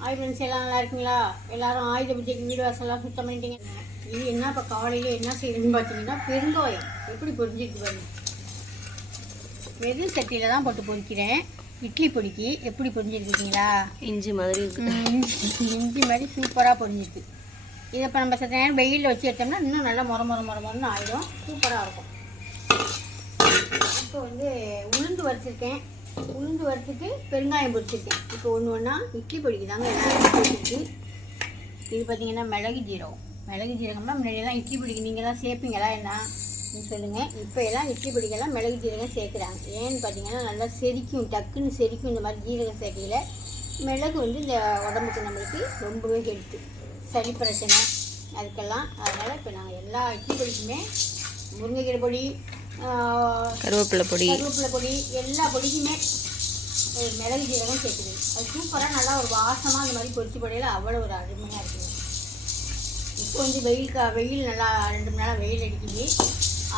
Hi friends, எல்லாம் நல்லா இருக்கீங்களா? எல்லாரும் ஆயுத பூஜைக்கு வீடு வாசல்லாம் சுத்தம் பண்ணிட்டீங்க. இது என்ன இப்போ காலையில் என்ன செய்யணும்னு பார்த்தீங்கன்னா, பெருங்காயம் எப்படி பொரிஞ்சிருக்கு பாருங்க. வெறும் சட்டியில் தான் போட்டு பொரிக்கிறேன். இட்லி பொடிக்கு எப்படி பொரிஞ்சிருக்கீங்களா? இஞ்சி மாதிரி இஞ்சி மாதிரி சூப்பராக பொரிஞ்சிருக்கு. இதை இப்போ நம்ம சத்த நேரம் வெயிலில் வச்சு எடுத்தோம்னா இன்னும் நல்லா மொரன்னு ஆயிடும். சூப்பராக இருக்கும். இப்போ உளுந்து வறுத்துருக்கேன். உளுந்து வறுத்துட்டு பெருங்காயம் பொரிச்சிருக்கேன். இப்போ ஒன்று ஒன்றா இட்லி பொடிக்கு தாங்க எல்லாம் போட்டுருக்கு. இது பார்த்தீங்கன்னா மிளகு ஜீரகம்னா முன்னாடியெல்லாம் இட்லி பொடிக்கு நீங்கள்லாம் சேர்ப்பீங்களா என்னன்னு சொல்லுங்கள். இப்போ எல்லாம் இட்லி பொடிக்கெல்லாம் மிளகு ஜீரகம் சேர்க்குறாங்க. ஏன்னு பார்த்தீங்கன்னா நல்லா செரிக்கும், டக்குன்னு செரிக்கும். இந்த மாதிரி ஜீரகம் சேர்க்கையில் மிளகு இந்த உடம்புக்கு நம்மளுக்கு ரொம்பவே ஹெல்த்து, சளி பிரச்சனை அதுக்கெல்லாம். அதனால் இப்போ நாங்கள் எல்லா இட்லி பொடிக்குமே முருங்கைக்கீரை பொடி, கருவேப்பிலை பொடி எல்லா பொடிக்குமே மிளகு ஜீரகம் சேர்க்குது. அது சூப்பராக நல்லா ஒரு வாசமாக அந்த மாதிரி பொரிச்சு பொடியில் அவ்வளோ ஒரு அருமையாக இருக்குது. இப்போ வெயில் நல்லா 2 மணி நேரம் வெயில் அடிக்குது.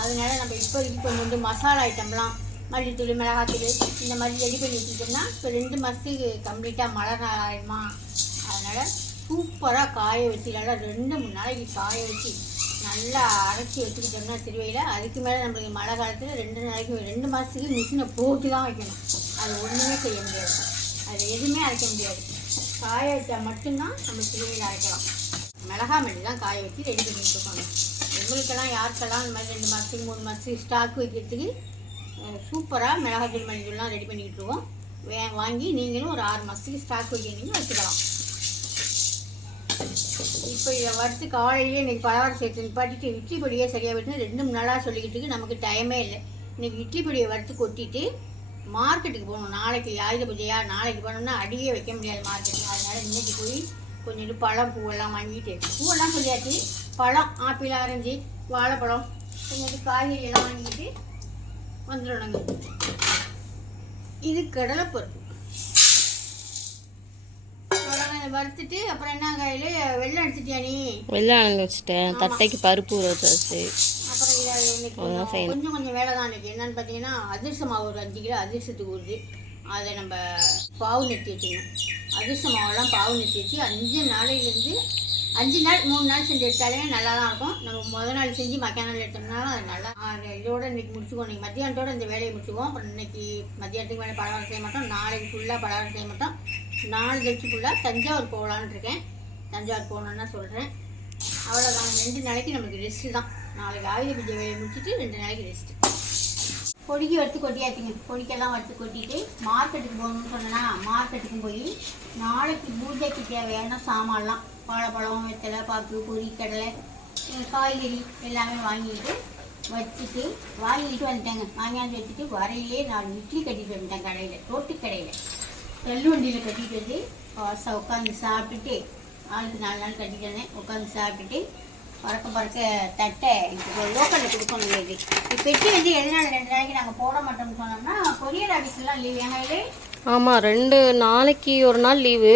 அதனால நம்ம இப்போ கொஞ்சம் மசாலா ஐட்டம்லாம் மல்லித்தூள், மிளகாத்தூள் இந்த மாதிரி ரெடி பண்ணி வச்சுட்டோம்னா இப்போ 2 மாதத்துக்கு கம்ப்ளீட்டாக மழை நாள் ஆகிடுமா. அதனால் சூப்பராக காய வச்சு நல்லா 2-3 நாளைக்கு காய வச்சு நல்லா அரைச்சி வச்சுக்கிட்டோம்னா திருவையில், அதுக்கு மேலே நம்மளுக்கு மழை காலத்தில் 2 மாதத்துக்கு மிஷினை போட்டு தான் வைக்கணும். அது ஒன்றுமே செய்ய முடியாது, அது எதுவுமே அரைக்க முடியாது. காய வச்சால் மட்டும்தான் நம்ம திருவையில் அரைக்கலாம். மிளகா மல்லி தான் காய வச்சு ரெடி பண்ணிட்டு இருக்கோங்க. உங்களுக்கெல்லாம் யாருக்கெல்லாம் இந்த மாதிரி 2 மாதத்துக்கு 3 மாதத்துக்கு ஸ்டாக் வைக்கிறதுக்கு சூப்பராக மிளகாத்தூள் மல்லித்தூள்லாம் ரெடி பண்ணிக்கிட்டு இருக்கோம். வாங்கி நீங்களும் ஒரு 6 மாதத்துக்கு ஸ்டாக் வைக்கிறீங்க வச்சுக்கலாம். இப்போ இதை வறுத்து காலையிலேயே இன்றைக்கி பலவாரம் சேர்த்து நிப்பாட்டிட்டு இட்லி பொடியே சரியாக விட்டுன்னு 2-3 நாளாக சொல்லிக்கிட்டு நமக்கு டைமே இல்லை. இன்றைக்கி இட்லி பொடியை வறுத்து கொட்டிட்டு மார்க்கெட்டுக்கு போகணும். நாளைக்கு ஆயுத பூஜையா, நாளைக்கு போனோம்னா அடியே வைக்க முடியாது மார்க்கெட்டுக்கு. அதனால் இன்றைக்கி போய் கொஞ்சோண்டு பழம் பூவெல்லாம் வாங்கிட்டு, பூவெல்லாம் சொல்லியாச்சு, பழம் ஆப்பிள், ஆரஞ்சு, வாழைப்பழம், கொஞ்சோண்டு காய்கறி எல்லாம் வாங்கிட்டு வந்துடணுங்க. இது கடலைப்பருப்பு வறுத்துட்டு அப்புறம் என்ன கையில் வெள்ளம் அடிச்சிட்டியா நீ? வெள்ளம் வச்சுட்டேன். தட்டைக்கு பருப்பு ஊற வச்சாச்சு. அப்புறம் இதை கொஞ்சம் வேலை தான் இன்றைக்கி. என்னென்னு பார்த்தீங்கன்னா அதிர்ச மாவு ஒரு 5 கிலோ அதிர்சத்துக்கு ஊறுது. அதை நம்ம பாவு நெட்டி வச்சுக்கணும். அதிர்ச மாவெல்லாம் பாவு நெட்டி வச்சு 5 நாளையிலேருந்து 5 நாள் 3 நாள் செஞ்சு எடுத்தாலே நல்லா தான் இருக்கும். நம்ம முதல் நாள் செஞ்சு மக்காநாள் எடுத்தோம்னாலும் அது நல்லா. இதோட இன்றைக்கி முடிச்சுக்குவோம். இன்றைக்கி மத்தியானத்தோடு இந்த வேலையை முடிச்சுக்குவோம். அப்புறம் இன்றைக்கி மத்தியானத்துக்கு மேலே பலகாரம் செய்ய மாட்டோம். நாளைக்கு ஃபுல்லாக பலகாரம் செய்ய மாட்டோம். 4 கழிச்சு ஃபுல்லாக தஞ்சாவூர் போகலான்னு இருக்கேன். தஞ்சாவூர் போகணுன்னா சொல்கிறேன். அவ்வளோதான். 2 நாளைக்கு நம்மளுக்கு ரெஸ்ட்டு தான். நாளைக்கு ஆயுத பூஜை வேலையை முடிச்சுட்டு 2 நாளைக்கு ரெஸ்ட்டு. பொடிக்கு வறுத்து கொட்டியாச்சுங்க. பொடிக்கெல்லாம் வறுத்து கொட்டிட்டு மார்க்கெட்டுக்கு போகணுன்னு சொன்னேன்னா மார்க்கெட்டுக்கு போய் நாளைக்கு பூஜைக்கு தேவையான சாமான்லாம் வாழைப்பழம், வெத்தலை, பாக்கு, பொரி, கடலை, காய்கறி எல்லாமே வாங்கிட்டு வந்துட்டேங்க. வாங்கியாந்து வச்சுட்டு வரையிலே 4 இட்லி கட்டிட்டு வந்துட்டேன். கடையில், ரோட்டு கடையில் தள்ளு வண்டியில் கட்டிட்டு வந்து உட்காந்து சாப்பிட்டுட்டு, ஆளுக்கு 4 நாள் கட்டிட்டு வந்தேன். உட்காந்து சாப்பிட்டுட்டு பறக்க தட்டை இப்போ லோக்கலில் கொடுக்கணும். இது பெட்டி எதனால 2 நாளைக்கு நாங்கள் போட மாட்டோம்னு சொன்னோம்னா கொரியர் ஆஃபீஸ்லாம் லீவ். எங்க ஆமாம், 2 நாளைக்கு ஒரு நாள் லீவு.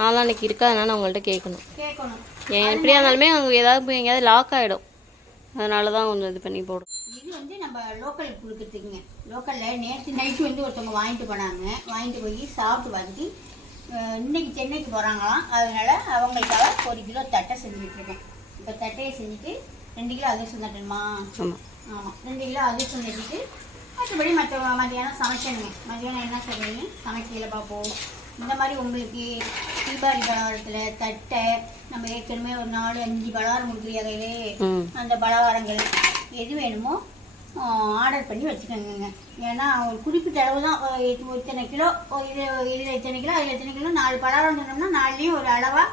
நாளான்னைக்கு இருக்கா, அதனால் நான் உங்கள்கிட்ட கேட்கணும். எப்படியா இருந்தாலுமே அங்கே ஏதாவது எங்கேயாவது லாக் ஆகிடும். அதனால தான் கொஞ்சம் இது பண்ணி போடும். இது நம்ம லோக்கலுக்கு கொடுக்குறதுக்குங்க. லோக்கலில் நேற்று நைட்டு ஒருத்தவங்க வாங்கிட்டு போனாங்க. வாங்கிட்டு போய் சாப்பிட்டு வந்து இன்றைக்கி சென்னைக்கு போகிறாங்களாம். அதனால் அவங்களுக்காக 1 கிலோ தட்டை செஞ்சுக்கிட்டுருக்கேன். இப்போ தட்டையை செஞ்சுட்டு 2 கிலோ அதிர்சம் தட்டணுமா? ஆமாம், 2 கிலோ அதிர்சம் தட்டிட்டு மற்றபடி மத்தியானம் சமைக்கணுங்க. மத்தியானம் என்ன சொல்கிறீங்க சமைக்கையில் பார்ப்போம். இந்த மாதிரி உங்களுக்கு தீபாவளி பலகாரத்தில் தட்டை நம்ம ஏற்கனவே ஒரு 4-5 பலகாரம் கொடுக்குறியாகையிலே அந்த பலகாரங்கள் எது வேணுமோ ஆர்டர் பண்ணி வச்சுக்கோங்க. ஏன்னா ஒரு குறிப்பிட்ட அளவு தான், இத்தனை கிலோ, இதில் இத்தனை கிலோ, அதில் எத்தனை கிலோ, 4 பலகாரம் சொன்னோம்னா 4லேயும் ஒரு அளவாக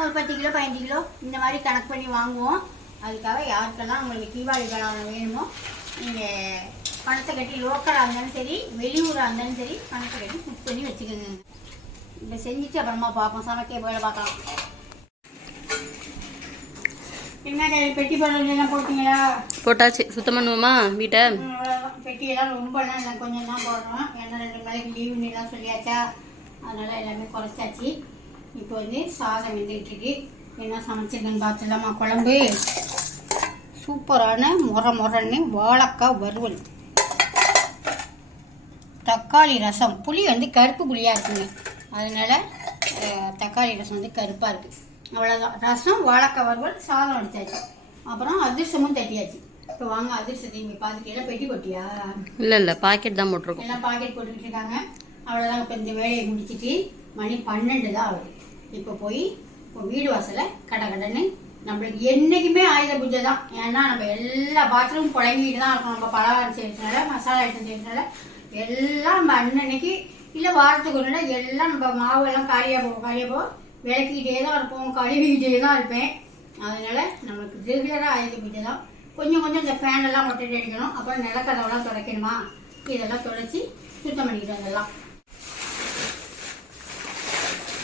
ஒரு 10 கிலோ 15 கிலோ இந்த மாதிரி கணக்கு பண்ணி வாங்குவோம். அதுக்காக யாருக்கெல்லாம் உங்களுக்கு தீபாவளி பலகாரம் வேணுமோ நீங்கள் பணத்தை கட்டி, லோக்கலாக இருந்தாலும் சரி வெளியூராக இருந்தாலும் சரி, பணத்தை கட்டி புக் பண்ணி வச்சுக்கோங்க. இப்போ செஞ்சுட்டு அப்புறமா பார்ப்போம், சமைக்க வேலை பார்க்கலாம். என்ன பெட்டி பொருள் போட்டீங்களா? போட்டாச்சு. சுத்தம் பண்ணுவோமா வீட்டை? பெட்டியெல்லாம் ரொம்பலாம் இல்லை, கொஞ்சம் தான் போடுறோம். ஏன்னா 2 நாளைக்கு லீவுலாம் சொல்லியாச்சா, அதனால் எல்லாமே குறைச்சாச்சு. இப்போ சாதம் வெந்துக்கிட்டு என்ன சமைச்சிருக்கேன்னு பார்த்துலாமா. குழம்பு சூப்பரான முறன்னு வாழைக்காய் வறுவல், தக்காளி ரசம், புளி கருப்பு புளியாக இருக்குங்க. அதனால் தக்காளி ரசம் வந்து கருப்பாக இருக்குது. அவ்வளோதான். ரசம், வாழைக்காய் வறுவல், சாதம் அடித்தாச்சு. அப்புறம் அதிர்சமும் தட்டியாச்சு. இப்போ வாங்க அதிர்சத்தை நீங்கள் பார்த்துட்டு எல்லாம் பெட்டி கொட்டியா? இல்லை பாக்கெட் தான் போட்டிருக்கோம். எல்லாம் பாக்கெட் போட்டுக்கிட்டு இருக்காங்க. அவ்வளோதான். இப்போ இந்த வேலையை முடிச்சிட்டு மணி 12 தான் ஆகுது. இப்போ வீடு வாசலை கடன்னு நம்மளுக்கு என்றைக்குமே ஆயுத பூஜை தான். ஏன்னா நம்ம எல்லா பாத்திரமும் புழங்கிட்டு தான் இருக்கணும். நம்ம பலகாரம் செய்யறதுனால, மசாலா ஐட்டம் செய்யறதுனால எல்லாம் நம்ம அன்னன்னைக்கு இல்லை வாரத்துக்கு ஒன்று எல்லாம் நம்ம மாவு எல்லாம் காலியாக போகும். விளக்கிக்கிட்டே தான் இருப்போம், கழுவிக்கிட்டே தான் இருப்பேன். அதனால நம்மளுக்கு ரெகுலராக ஆயுத பூஜை தான். கொஞ்சம் இந்த ஃபேனெல்லாம் ஒட்டிட்டு அடிக்கணும். அப்புறம் நிலக்கதவெல்லாம் துடைக்கணுமா, இதெல்லாம் துடைச்சி சுத்தம் பண்ணிக்கிட்டு அதெல்லாம்.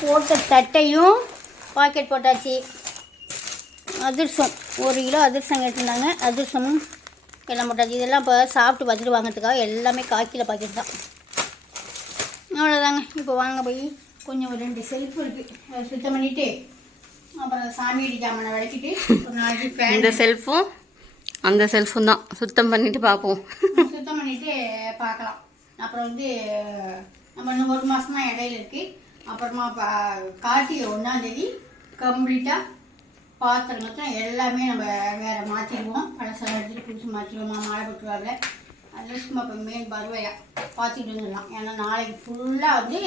போட்ட தட்டையும் பாக்கெட் போட்டாச்சு. அதிர்சம் 1 கிலோ அதிர்சம் கேட்டிருந்தாங்க. அதிர்சமும் எல்லாம் போட்டாச்சு. இதெல்லாம் இப்போ சாப்பிட்டு பார்த்துட்டு வாங்கிறதுக்காக எல்லாமே 1/4 கிலோ பாக்கெட் தான். அவ்வளோதாங்க. இப்போ வாங்க போய் கொஞ்சம் ஒரு 2 செல்ஃப் இருக்குது, அதை சுத்தம் பண்ணிவிட்டு அப்புறம் சாமியடி ஜாமானை விளக்கிட்டு ஒரு 4 ஃபேன். இந்த செல்ஃபும் அந்த செல்ஃபும் தான் சுத்தம் பண்ணிவிட்டு பார்ப்போம். சுத்தம் பண்ணிவிட்டு பார்க்கலாம். அப்புறம் வந்து நம்ம இன்னும் 1 மாதம் தான் இடையில இருக்குது. அப்புறமா கார்த்திகை 1ஆம் தேதி கம்ப்ளீட்டாக பாத்திரங்கள்லாம் எல்லாமே நம்ம வேறு மாற்றிடுவோம். பழசெல்லாம் எடுத்துகிட்டு புதுசு மாற்றிடுவோம். மாலை போட்டுருவாங்க. அதில் சும்மா இப்போ மெயின் பருவையாக பார்த்துக்கிட்டு வந்துடலாம். ஏன்னா நாளைக்கு ஃபுல்லாக வந்து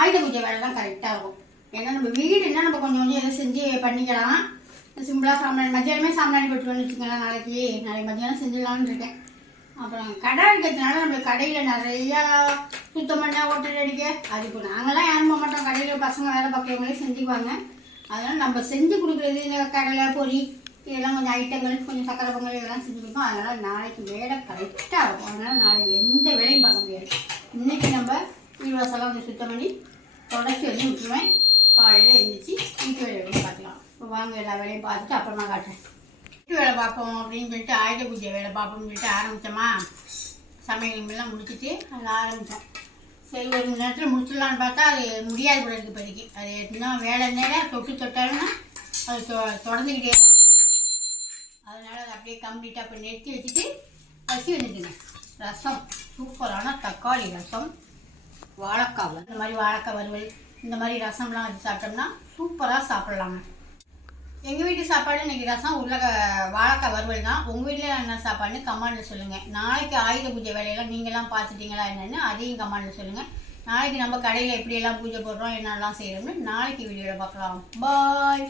ஆயுத பூஜை வேலை தான் கரெக்டாக இருக்கும். ஏன்னா நம்ம வீடுன்னா நம்ம கொஞ்சம் எதை செஞ்சு பண்ணிக்கலாம். சிம்பிளாக சாம்பிராணி மத்தியானமே சாம்பிராணி போட்டுருவோன்னு வச்சுக்கலாம். நாளைக்கு மத்தியானம் செஞ்சிடலான்னு இருக்கேன். அப்புறம் கடை இருக்கிறதுனால நம்ம கடையில் நிறையா சுத்தம் பண்ண ஓட்டல் அடிக்க அது இப்போ நாங்களாம் யாரும் போக மாட்டோம். கடையில் பசங்க வேலை பார்க்குறவங்களே செஞ்சுக்குவாங்க. அதனால் நம்ம செஞ்சு கொடுக்குறது இந்த கடலை பொரி இதெல்லாம் கொஞ்சம் ஐட்டங்கள், கொஞ்சம் சக்கரை பொங்கல் இதெல்லாம் செஞ்சு கொடுப்போம். அதனால் நாளைக்கு வேலை கரெக்டாக இருக்கும். அதனால் நாளைக்கு எந்த வேலையும் பார்க்க முடியாது. இன்றைக்கி நம்ம வீடு வாசலாம் வந்து சுத்தம் பண்ணி தொடச்சி வந்து விட்டுருவேன். காலையில் எழுந்திரிச்சி வீட்டு வேலையும் பார்க்கலாம். இப்போ வாங்க எல்லா வேலையும் பார்த்துட்டு அப்புறமா காட்டுறேன். வீட்டு வேலை பார்ப்போம் அப்படின்னு சொல்லிட்டு ஆயுத பூஜை வேலை பார்ப்போம்னு சொல்லிட்டு ஆரம்பித்தோமா. சமையல் முடிச்சுட்டு அதில் ஆரம்பித்தோம். சரி 1 மணி நேரத்தில் முடிச்சிடலான்னு பார்த்தா அது முடியாது போல இருக்குது இப்போதைக்கு. அது இன்னும் வேலை நேரம் தொட்டாலும்னா அது தொடர்ந்துக்கிட்டே தான் இருக்கும். அதனால் அதை அப்படியே கம்ப்ளீட்டாக இப்போ நிறுத்தி வச்சுட்டு பசி வந்துட்டுங்க. ரசம், சூப்பரான தக்காளி ரசம், வாழைக்காய் இந்த மாதிரி வாழைக்காய் வறுவல், இந்த மாதிரி ரசம்லாம் வச்சு சாப்பிட்டோம்னா சூப்பராக சாப்பிட்லாங்க. எங்கள் வீட்டு சாப்பாடு இன்றைக்கி ரசம், வாழைக்காய் வறுவல் தான். உங்கள் வீட்டில் என்ன சாப்பாடுன்னு கமெண்டில் சொல்லுங்கள். நாளைக்கு ஆயுத பூஜை வேலையெல்லாம் நீங்கள்லாம் பார்த்துட்டிங்களா என்னென்னு அதையும் கமெண்டில் சொல்லுங்கள். நாளைக்கு நம்ம கடையில் எப்படியெல்லாம் பூஜை போடுறோம், என்னெல்லாம் செய்கிறோம்னு நாளைக்கு வீடியோவில் பார்க்கலாம். பாய்.